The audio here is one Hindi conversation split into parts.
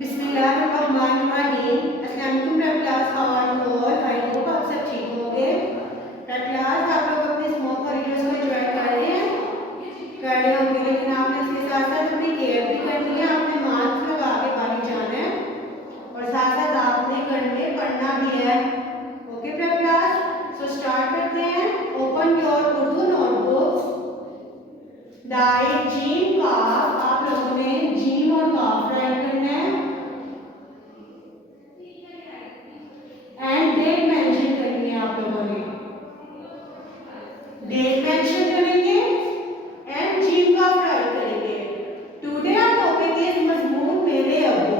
बिस्मिल्लाहिर्रहमानिर्रहीम। अस्सलाम वालेकुम class, how are you all? I hope आप सब ठीक होंगे। क्लास आप लोग अपने स्मॉल कॉरिडोर्स को एंजॉय कर रहे होंगे, लेकिन आपने इसके साथ साथ अपनी केयर भी करनी है। आपने मास्क लगा के बाहर जाना है और साथ साथ आपने करने पढ़ना भी है। ओके क्लास, सो स्टार्ट करते हैं। Open your Urdu notebooks. दाई जीम काफ, आप लोगों ने जीम और काफ राइट करना है एंड डेट मेंशन करनी है। आप लोगों ने डेट मेंशन करेंगे एंड जीम काफ राइट करेंगे। टुडे आवर टॉपिक इज मजमून मेरे अब्बू।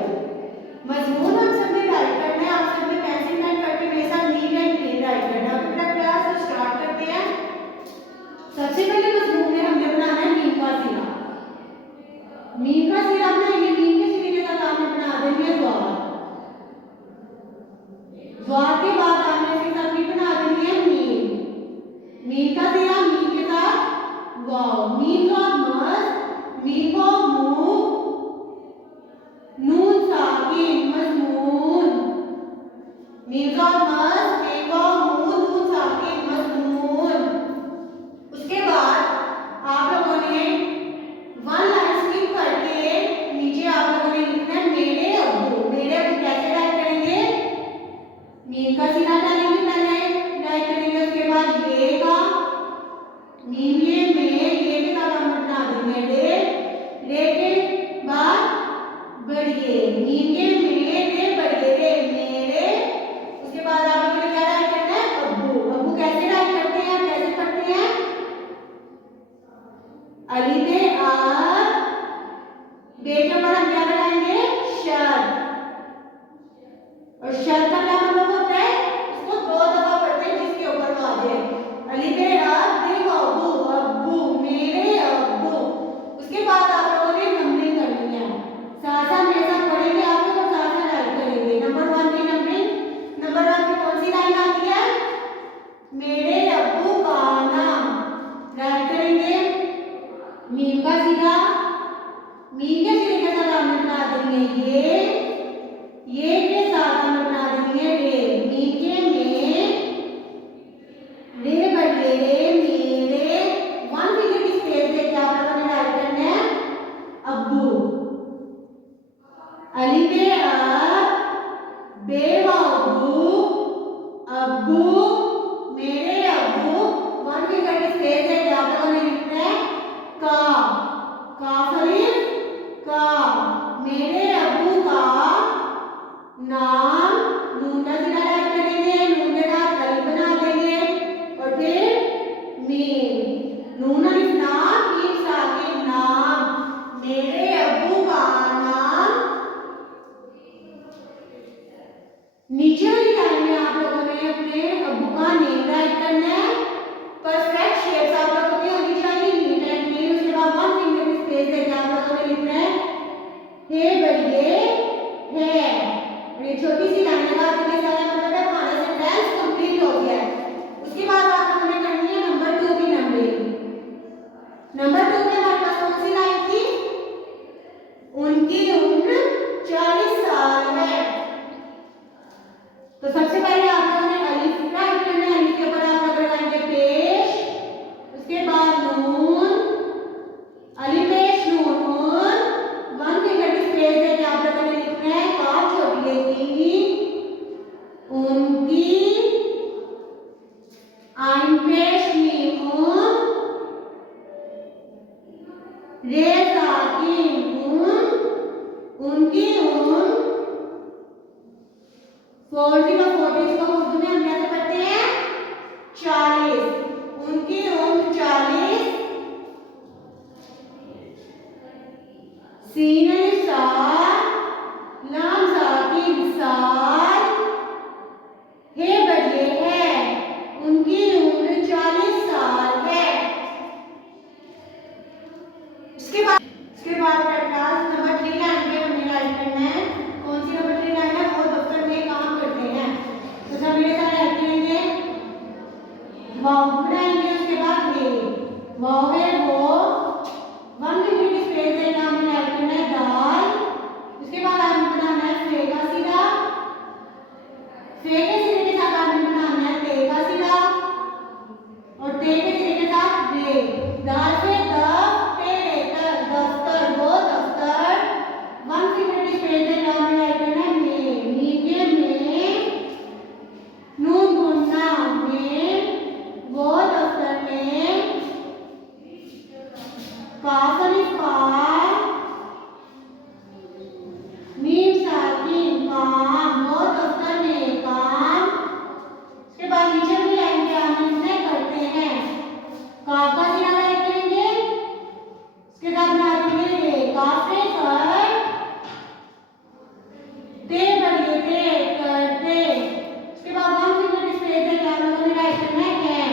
मजमून आप सबने राइट करना है। आप सबने पेंसिल पेन करके मेरे साथ नीट एंड क्लीन राइट करना है। अपना क्लास को स्टार्ट करते हैं। सबसे पहले मजमून में हमने बनाना है मीम का सिरा। मीम का सिरा बनाएंगे। मीम के सिरे के साथ आपने बना देनी है द्वा। द्वा के बाद आपने इसके साथ भी बना देनी है मीम। मीम का सिरा मीम के साथ वाव। मीम का मस्त, मीम को मुंह, नून साकिन मजमून। मीम का मस्त, मीम को मुंह, नून साकिन मजमून। उसके बाद आप लोगों ने वन लाइन स्किप करके नीचे आप लोगों ने लिखना है मेरे अब्बू। मेरे अब्बू कैसे राइट करेंगे? मीम का सीना डालेंगे पहले, राइट करेंगे। उसके बाद ये का मीम ये के साथ हम बना देंगे रे के बाद बढ़िए। मीम ये रे बढ़िए रे मेरे। उसके बाद आप लोगों ने क्या राइट करना है? अब्बू। अब्बू कैसे राइट करते हैं? कैसे पढ़ते हैं? अलिफ बे आ, बे के ऊपर हम क्या लगाएंगे? शद। और शद का क्या मतलब होता है? इसको दो दफा पढ़ते हैं जिसके ऊपर वो आ जाए। अलिफ बे आ, बे को अब्बू, अब्बू मेरे अब्बू। उसके बाद आप लोगों ने नंबरिंग करनी है। साथ साथ मेरे साथ पढ़ेंगे आप लोग और साथ साथ राइट करेंगे। नंबर 1 की नंबरिंग। नंबर 1 में कौन सी लाइन आती है? मेरे अब्बू का नाम। राइट करेंगे। मीम का सीधा, मीम के सीधे के साथ हमने बना देंगे ये के साथ हमने बना देंगे रे। मीम के में रे बढ़िए रे मेरे। वन फिंगर की स्पेस देके आप लोगों ने राइट करना है अब्बू। अलिफ बे आ, बे अब्बू, अब्बू मेरे अब्बू। वन फिंगर की स्पेस देके आप लोगों ने लिखना है काफ अलिफ का। मेरे अब्बू का नाम। नून का सीधा राइट करेंगे, नून के साथ अलिफ बना देंगे और फिर मीम। नून अलिफ नाम, मीम साकिन नाम। मेरे अब्बू का नाम। नीचे वाली लाइन में आप लोगों ने अपने अब्बू का नेम राइट करना है। परफेक्ट शेप्स आप लोगों की होनी चाहिए, नीट एंड क्लीन। उसके बाद वन फिंगर की स्पेस देके आप लोगों ने लिखना है हे बढ़िए है। और ये छोटी सी लाइन लगा देने से मतलब है हमारा सेंटेंस कंप्लीट हो गया है। उसके बाद आप लोगों ने करनी है नंबर 2 की नंबरिंग। नंबर 2 में हमारे पास कौन सी लाइन थी? उनकी उम्र 40 साल है। तो सबसे पहले आप लोगों ने अलिफ राइट करना है। अलिफ के ऊपर आप लोग लगाएंगे पेश। उसके बाद नून, अलिफ पेश नून, वन फिंगर की स्पेस देके आप लोगों ने लिखना है काफ छोटी की उनकी, आइन पेश मीम, रे साकिन उनकी उम्र 40 का 40 को उर्दू में हम कैसे पढ़ते हैं? 40। उनकी उम्र 40। सीन अलिफ साल, लाम साकिन साल, हे बढ़िए है। उनकी उम्र 40 साल है। उसके बाद क्लास नंबर 3 लाइन पे हमने राइट करना है। कौन सी नंबर 3 लाइन है? वो दफ्तर में काम करते हैं। तो सब मेरे साथ राइट करेंगे। वाव बनाएंगे। उसके बाद ये वाव है वो, वन फिंगर की स्पेस देके हमने राइट करना है दाल। उसके बाद हम बना काफ अलिफ का, मीम साकिन काम, वो दफ्तर में काम। उसके बाद नीचे भी लाइन पे हम इसमें करते हैं। काफ का सीधा राइट करेंगे, उसके बाद बना देंगे रे, काफे कर, ते बढ़िए ते करते। उसके बाद वन फिंगर डिस्प्ले पे क्या हम लोगों ने राइट करना है,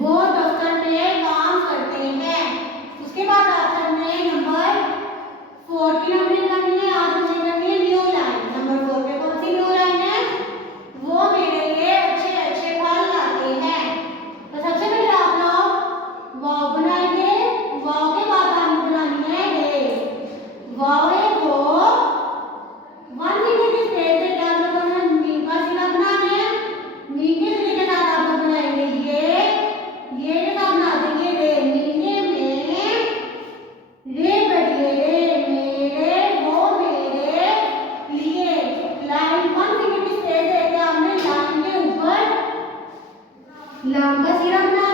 वो दफ्तर में काम करते हैं। उसके बाद ऑप्शन में नंबर 4 की नंबरिंग करनी है। आज मुझे करनी है न्यू लाइन। नंबर 4 पे कौन सी न्यू लाइन है, वो मेरे लिए अच्छे अच्छे फल लाते हैं। तो सबसे पहले आप लोग वाव बनाएंगे, वाव के बाद आपको बनानी है रे। वाव है वो, वन फिंगर की स्पेस है क्या आप लोगों ने मीम का सीधा बनाना है। मीम के सीधे के साथ आप लोग बनाएंगे ये के साथ बना देंगे रे। मीठे में रे बढ़िए रे, मेरे वो मेरे लिए। लाइन वन फिंगर की स्पेस है क्या हमने लाइन के ऊपर लाम का सीधा बना